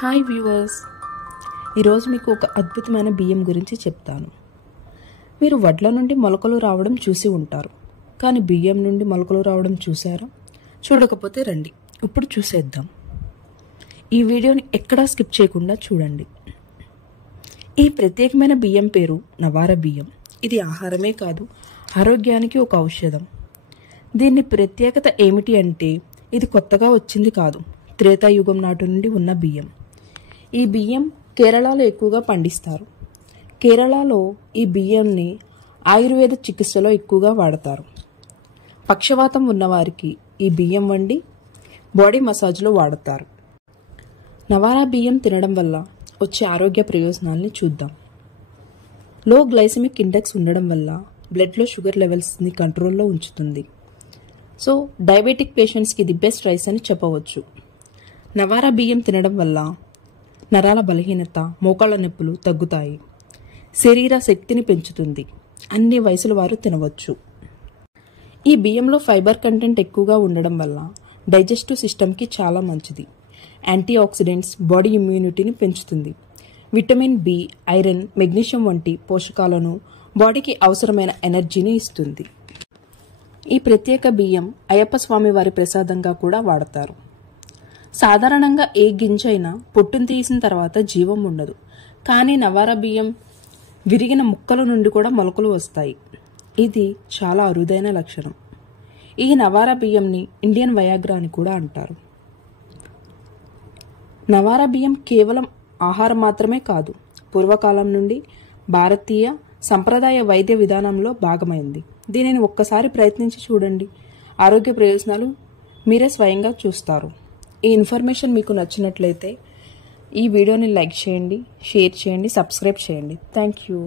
Hi viewers, ఈరోజు మీకు ఒక అద్భుతమైన బియ్యం గురించి చెప్తాను. మీరు వడ్ల నుండి మొలకలు రావడం చూసి ఉంటారు, కానీ బియ్యం నుండి మొలకలు రావడం చూసారా? చూడకపోతే రండి, ఇప్పుడు చూసేద్దాం. ఈ వీడియోని ఎక్కడా స్కిప్ చేయకుండా చూడండి. ఈ ప్రత్యేకమైన బియ్యం పేరు నవారా బియ్యం. ఇది ఆహారమే కాదు, ఆరోగ్యానికి ఒక ఔషధం. దీని ప్రత్యేకత ఏమిటి అంటే, ఇది కొత్తగా వచ్చింది కాదు, త్రేతాయుగం నాటి నుండి ఉన్న బియ్యం. ఈ బియ్యం కేరళలో ఎక్కువగా పండిస్తారు. కేరళలో ఈ బియ్యంని ఆయుర్వేద చికిత్సలో ఎక్కువగా వాడతారు. పక్షవాతం ఉన్నవారికి ఈ బియ్యం వండి బాడీ మసాజ్లో వాడతారు. నవారా బియ్యం తినడం వల్ల వచ్చే ఆరోగ్య ప్రయోజనాల్ని చూద్దాం. లో గ్లైసెమిక్ ఇండెక్స్ ఉండడం వల్ల బ్లడ్లో షుగర్ లెవెల్స్ని కంట్రోల్లో ఉంచుతుంది. సో డయాబెటిక్ పేషెంట్స్కి ఇది బెస్ట్ రైస్ అని చెప్పవచ్చు. నవారా బియ్యం తినడం వల్ల నరాల బలహీనత, మోకాళ్ళ నొప్పులు తగ్గుతాయి. శరీర శక్తిని పెంచుతుంది. అన్ని వయసుల వారు తినవచ్చు. ఈ బియ్యంలో ఫైబర్ కంటెంట్ ఎక్కువగా ఉండడం వల్ల డైజెస్టివ్ సిస్టమ్కి చాలా మంచిది. యాంటీ ఆక్సిడెంట్స్ బాడీ ఇమ్యూనిటీని పెంచుతుంది. విటమిన్ బి, ఐరన్, మెగ్నీషియం వంటి పోషకాలను బాడీకి అవసరమైన ఎనర్జీని ఇస్తుంది. ఈ ప్రత్యేక బియ్యం అయ్యప్ప స్వామి వారి ప్రసాదంగా కూడా వాడతారు. సాధారణంగా ఏ గింజ అయినా పొట్టును తీసిన తర్వాత జీవం ఉండదు, కానీ నవారా బియ్యం విరిగిన ముక్కల నుండి కూడా మొలకలు వస్తాయి. ఇది చాలా అరుదైన లక్షణం. ఈ నవారా బియ్యంని ఇండియన్ వయాగ్రా అని కూడా అంటారు. నవారా బియ్యం కేవలం ఆహారం మాత్రమే కాదు, పూర్వకాలం నుండి భారతీయ సంప్రదాయ వైద్య విధానంలో భాగమైంది. దీనిని ఒక్కసారి ప్రయత్నించి చూడండి. ఆరోగ్య ప్రయోజనాలు మీరే స్వయంగా చూస్తారు. ఈ ఇన్ఫర్మేషన్ మీకు నచ్చినట్లయితే ఈ వీడియోని లైక్ చేయండి, షేర్ చేయండి, సబ్స్క్రైబ్ చేయండి. Thank you.